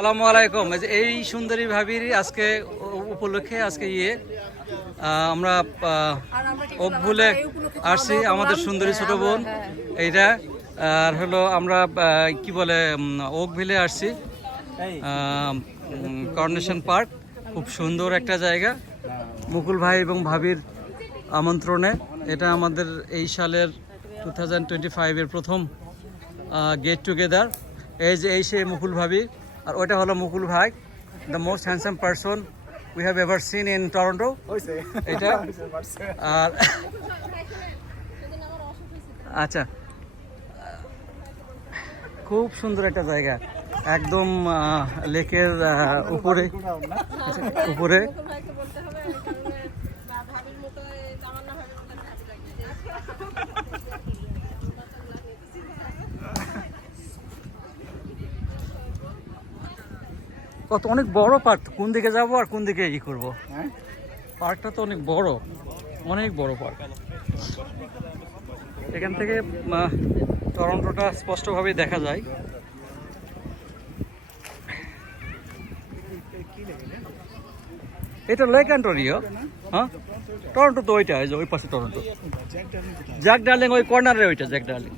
আসসালামু আলাইকুম। এই সুন্দরী ভাবির আজকে উপলক্ষে আজকে আমরা ওক ভুলে আসছি, আমাদের সুন্দরী ছোট বোন এইটা। আর হলো আমরা কি বলে ওক ভিলে আসছি, করোনেশন পার্ক। খুব সুন্দর একটা জায়গা, মুকুল ভাই এবং ভাবির আমন্ত্রণে। এটা আমাদের এই সালের 2025-এর প্রথম গেট টুগেদার। এই সে মুকুল ভাবি, আর ওইটা হলো মুকুল ভাই, the most handsome person we have ever seen in Toronto. এটা আর আচ্ছা, খুব সুন্দর একটা জায়গা, একদম লেকের উপরে উপরে। কত অনেক বড় পার্ক, কোন দিকে যাব আর কোন দিকে করব? পার্কটা তো অনেক বড়, অনেক বড় পার্ক। এখান থেকে টরন্টোটা স্পষ্টভাবে দেখা যায়। এটা লেক অন্টারিও। হ্যাঁ, টরন্টো তো ওইটা, ওই পাশে টরন্টো। জ্যাক ডার্লিং ওই কর্নারে, ওইটা জ্যাক ডার্লিং।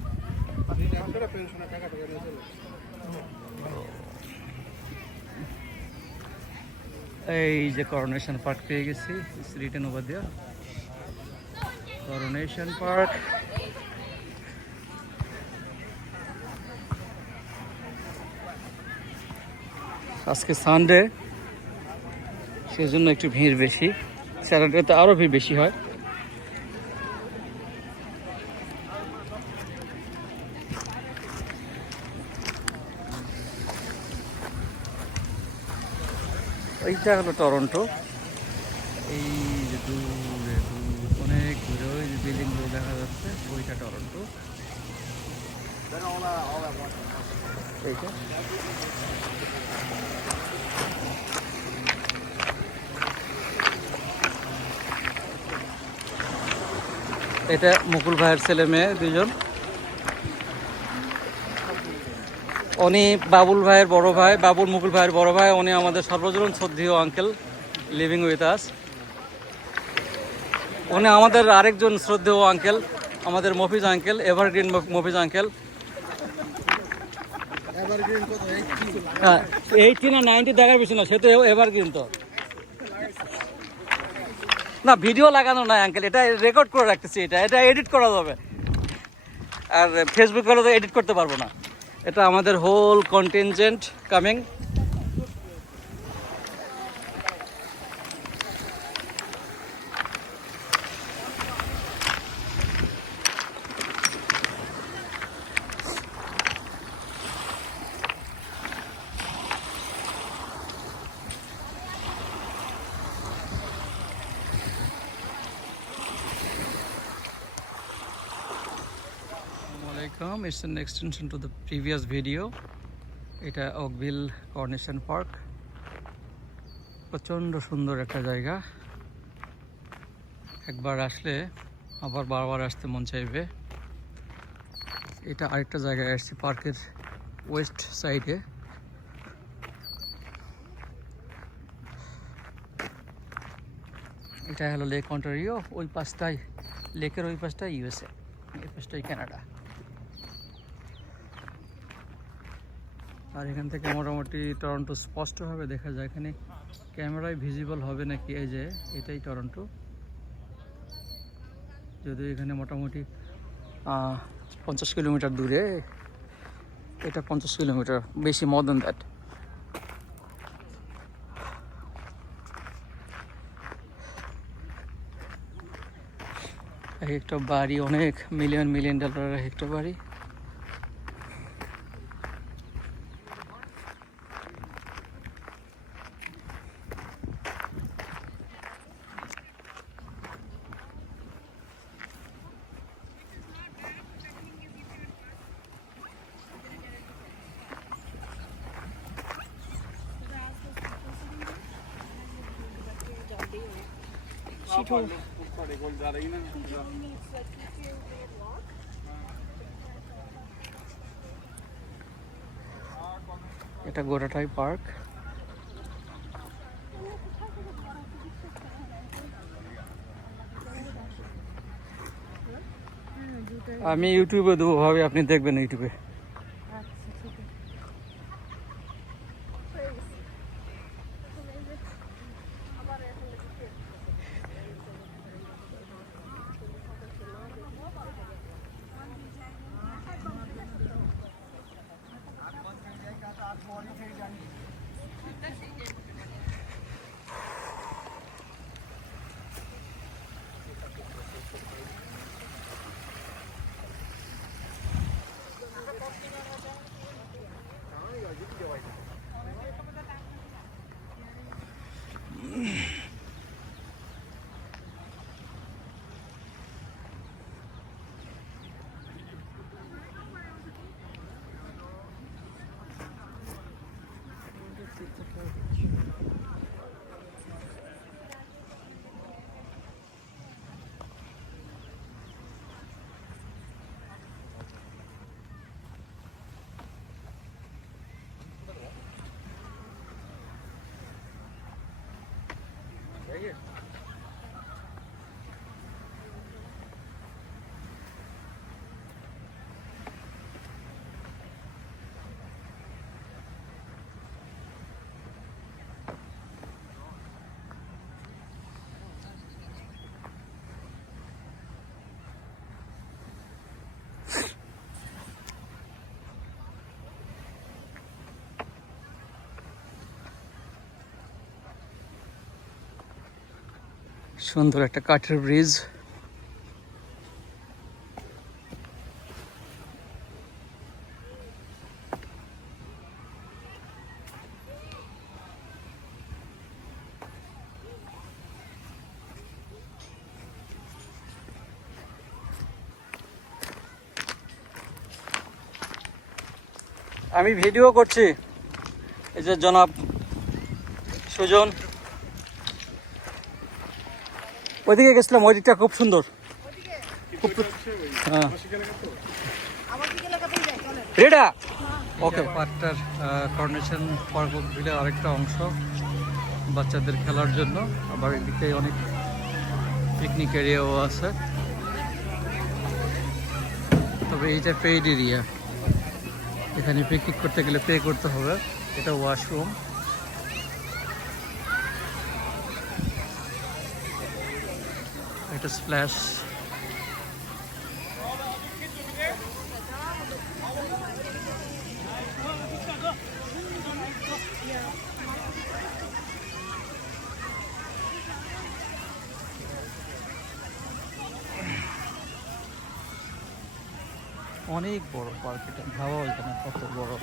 এই যে করোনেশন পার্ক পেয়ে গেছি, written over there coronation park. আজকে সানডে, সেজন্য একটু ভিড় বেশি। স্যাটারডেতে আরও ভিড় বেশি হয়। এইটা হলো টরন্টো। এই যে দূরে অনেক দূরে ওই যে বিল্ডিংগুলো দেখা যাচ্ছে, ওইটা টরন্টো। এইটা এটা মুকুল ভাইয়ের ছেলে মেয়ে দুজন। উনি বাবুল ভাইয়ের বড় ভাই, বাবুল মুকুল ভাইয়ের বড় ভাই। উনি আমাদের সর্বজনীন শ্রদ্ধেয় আঙ্কেল, লিভিং উইথ আস। উনি আমাদের আরেকজন শ্রদ্ধেয় আঙ্কেল, আমাদের Mofiz uncle, evergreen Mofiz uncle. 80 না 90 দেখার বেশি না, সে তো এভারগ্রিন। তো না, ভিডিও লাগানো নাই আঙ্কেল, এটা রেকর্ড করে রাখতেছি। এটা এডিট করা যাবে, আর ফেসবুক হলে তো এডিট করতে পারবো না। এটা আমাদের whole contingent coming. It's an extension to the previous video. এটা ওকভিল করোনেশন পার্ক, প্রচণ্ড সুন্দর একটা জায়গা। একবার আসলে আবার বারবার আসতে মন চাইবে। এটা আরেকটা জায়গায় আসছি, পার্কের ওয়েস্ট সাইডে। এটা হলো লেক অন্টারিও। ওই পাশটাই লেকের, ওই পাশটাই ইউএসএ, এই পাশটাই কানাডা। আর এখান থেকে মোটামুটি টরন্টো স্পষ্টভাবে দেখা যায়। এখানে ক্যামেরায় ভিজিবল হবে নাকি, এই যে এটাই টরন্টো। যদিও এখানে মোটামুটি 50 কিলোমিটার দূরে, এটা 50 কিলোমিটার বেশি, মোর দ্যান দ্যাট। এক একটা বাড়ি, অনেক মিলিয়ন মিলিয়ন ডলারের এক একটা বাড়ি। এটা গোটাটাই পার্ক। আমি ইউটিউবে দেবো ভাবে, আপনি দেখবেন ইউটিউবে। সুন্দর একটা কাঠের ব্রিজ। আমি ভিডিও করছি, এই যে জনাব সুজন, ওইদিকে গেছিলাম, ওই দিকটা খুব সুন্দর। হ্যাঁ রেডা ওকে। পার্কটার করোনেশন পার্ক ভিলের আরেকটা অংশ বাচ্চাদের খেলার জন্য, আবার এদিকে অনেক পিকনিক এরিয়াও আছে, তবে এইটা পেইড এরিয়া, এখানে পিকনিক করতে গেলে পে করতে হবে। এটা ওয়াশরুম। এটা স্প্ল্যাশ। অনেক বড় পার্ক, এটা ভাবা যায় না কত বড়।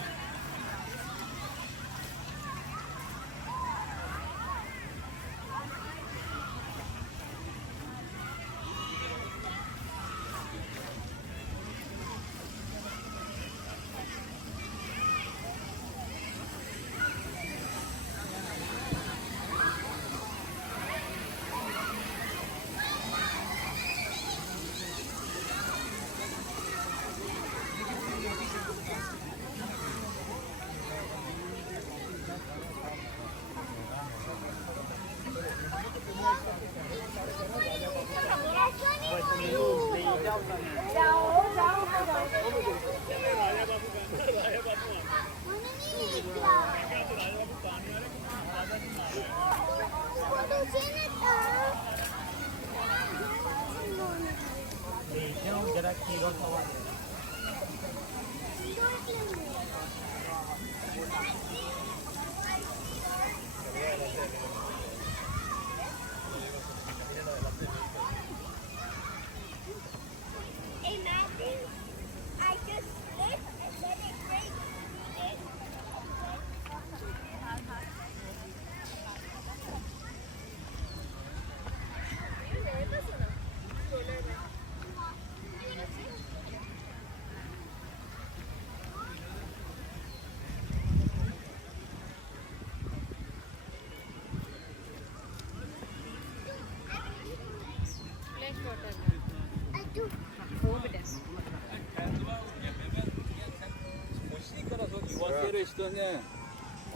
Estônia.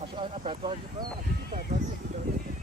Apetrol juga, itu petrol juga.